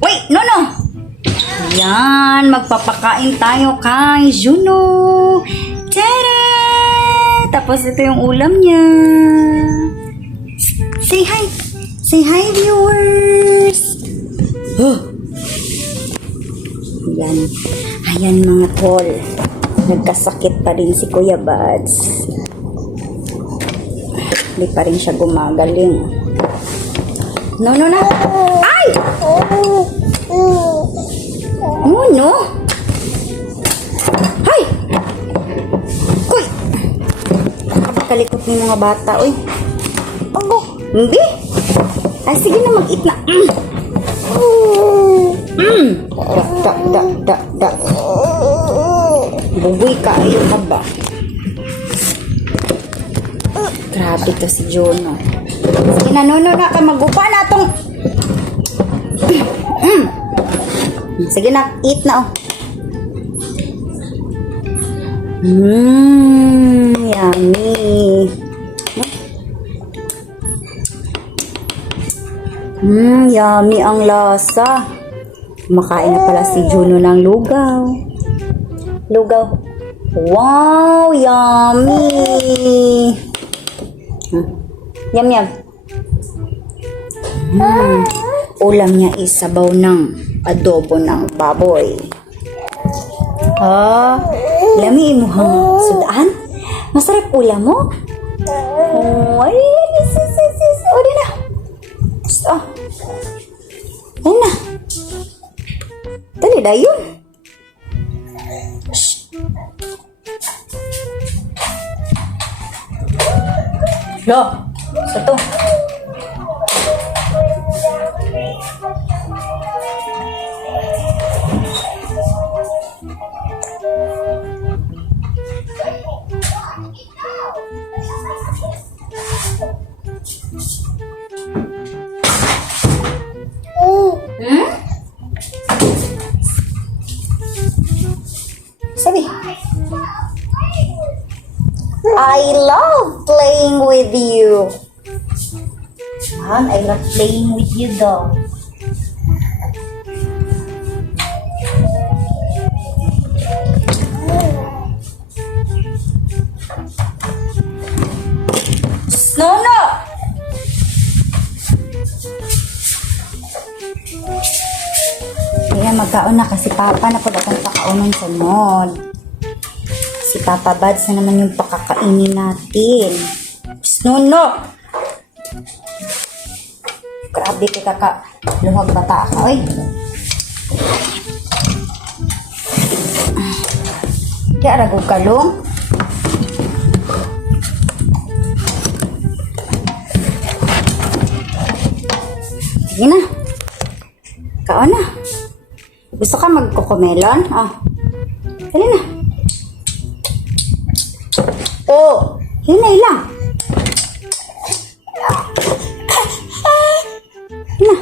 Wait, no. Yan, magpapakain tayo kay Juno. Tada! Tapos ito yung ulam niya. Say hi. Say hi, viewers. Yan. Ayan mga tol. Nagkasakit pa rin si Kuya Buds. Hindi pa rin siya gumagaling. No. Ay! No. Hay! Uy! Nakapakalikot ng mga bata, uy. Hindi? Ay, sige na, mag-eat na. Da. Buboy ka, ayun ka ba? Grabe to si Juno. Sige na, no, ka magupa na itong... Sige na, eat na, oh. Yummy. Yummy ang lasa. Makain na pala si Juno ng lugaw. Wow, yummy. Yum. Ulam niya is sabaw ng adobo ng baboy. Lami mo ha. Sudaan? Masarap ulam mo? Ay, sis. O, di na. Yan na. Dali na yun. Lo, sa to. Sabi, I love playing with you. I love playing with you though. No. Ayan, magkaon na kasi Papa na po datang pakaunan sa mod. Si Papa Buds na naman yung pakakainin natin. No. Grabe ka luhag bata ka, oy. Kaya ragog kalong. Sige na. Kaon na. Gusto ka magkokomelon? Dali na. Hinay lang. Na.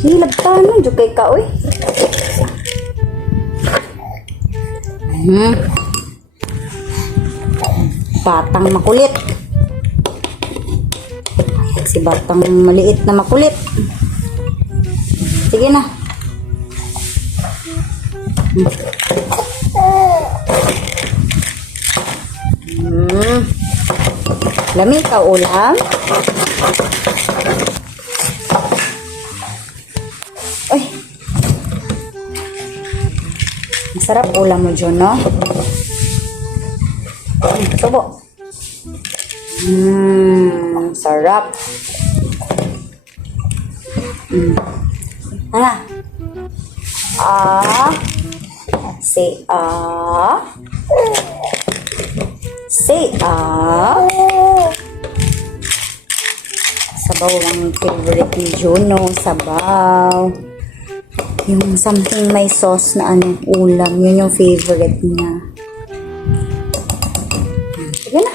Hilag ka nun, jukay ka, uy. Batang makulit. Ayan, si batang maliit na makulit. Sige na. Lami ka ulam. Uy. Masarap ulam mo, Juno. Subo. Sarap. Say sabaw ang favorite ni Juno, sabaw. Yung something may sauce na ulam, yun yung favorite niya. Sige na.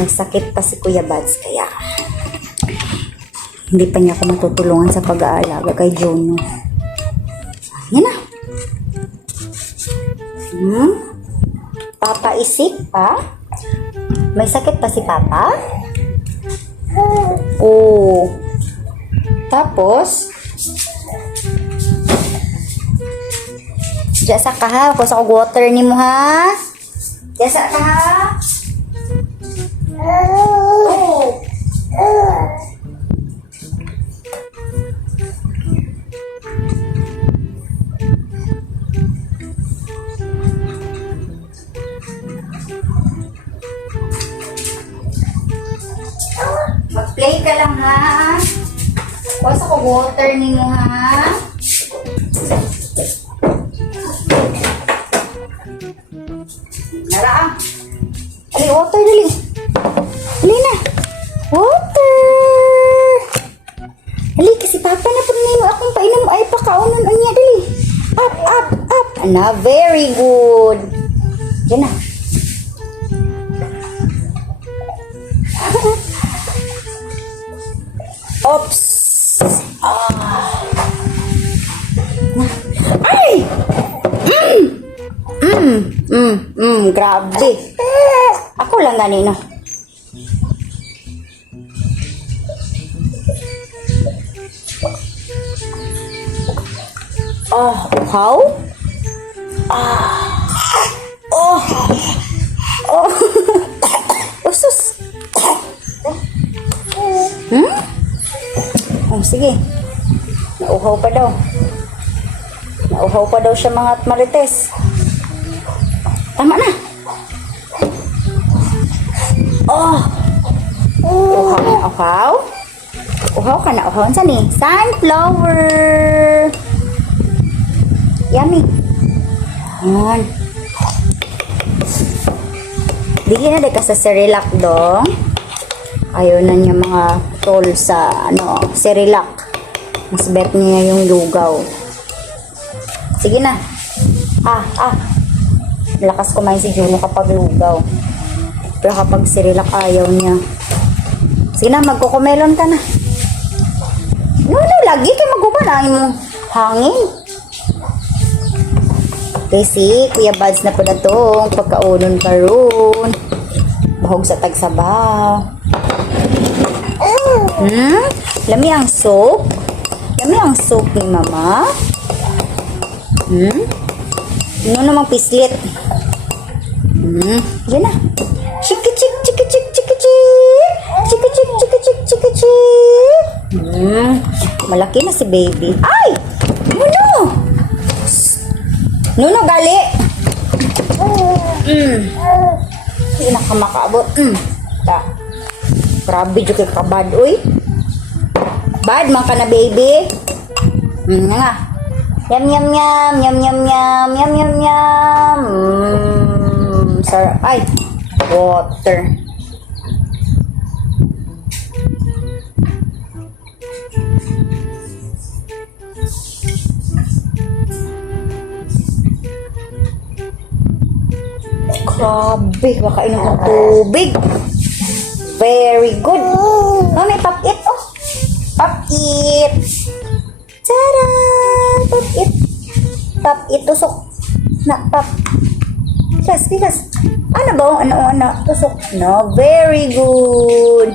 Nagsakit pa si Kuya Buds, kaya hindi pa niya ako matutulungan sa pag-aalaga kay Juno. Yan na. Papa is sick pa? May sakit pa si Papa? Oh. Tapos, diya sa ka ha. Kung sa water ni mo ha. Diya sa ka ha. Oh. Mag-play ka lang ha. Kung sa water ni mo ha. Nara. Ali, water dali. Ali na. Water. Ali, kasi Papa na po na yung akong painom. Ay, pakaunan niya dali. Up, up, up. Na, very good. Yan na. Oops. Ay! Grabe. Ako lang ganino. Oh, how? Oh. Oh. Usus. Oh, sige. Nauhaw pa daw. Nauhaw pa daw siya mga marites. Tama na. Oh. Uhaw na, uhaw. Uhaw ka na, uhaw. Saan eh? Sunflower. Yummy. Ayan. Bigyan na ka sa Cerelac dong. Ayaw na niya mga tol sa Cerelac. Mas bet niya yung lugaw. Sige na. Malakas kumain si Juno kapag lugaw. Pero kapag Cerelac ayaw niya. Sige na, magkukumelon ka na. No, lagi ka magkukunain mo. Hangin. Kasi, Kuya Buds na po na itong pagkaunon ka ron. Bahog sa tagsabaw. Lami ang soap. Lami ang soap ni Mama. Ano namang pislit. Yan na. Chiki chik, chiki chik, chiki chik. Chiki chik, chiki chik, chiki chik. Malaki na si baby. Ay! Nuno! Nuno, gali! Hindi na ka makaabot. Grabe dyan kay kabad, uy. Bad man ka na, baby. Nga. Yum, yum, yum. Yum, yum, yum. Yum, yum, yum. Sarap. Ay. Water. Grabe. Baka inom ng tubig. Very good. May pop it. Oh. Pop it. Tada! Pop it. Pop it. Tusok. Na, pop. Bigas. Ano ba? Ano? Tusok. No, very good.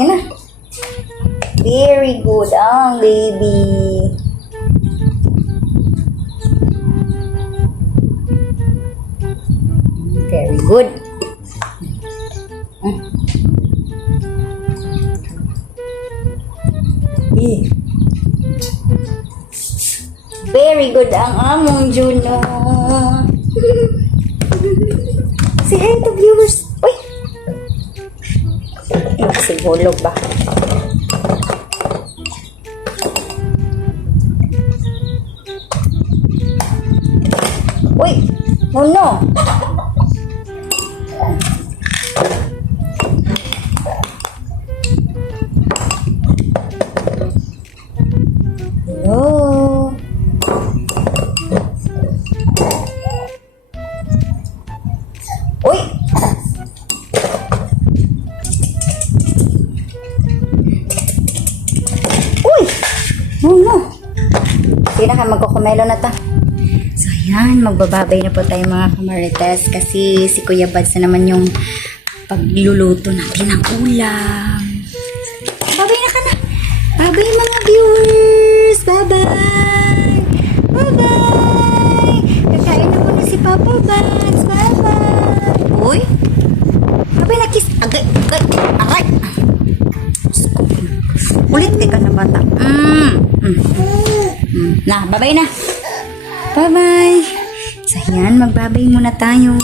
Yan na. Very good ang baby. Very good. Very good ang among Juno. Say hi to viewers. Uy! Kasi hulog ba? Uy! No. Hello. Uy! Uy! No. Sige na ka, magkukumelo na ta. So, Ayan, magbababay na po tayo mga kamarites kasi si Kuya Bads na naman yung pagluluto natin ng ulam. Babay na ka na. Babay mga viewers. Bye-bye. Bye-bye. Kakain na muna si Papa Bads. Bye-bye. Uy. Babay na kiss. Agay. Agay. Aray. Ulit ka na bata. Na, babay na. Bye-bye. So, yan, magbabay muna tayo.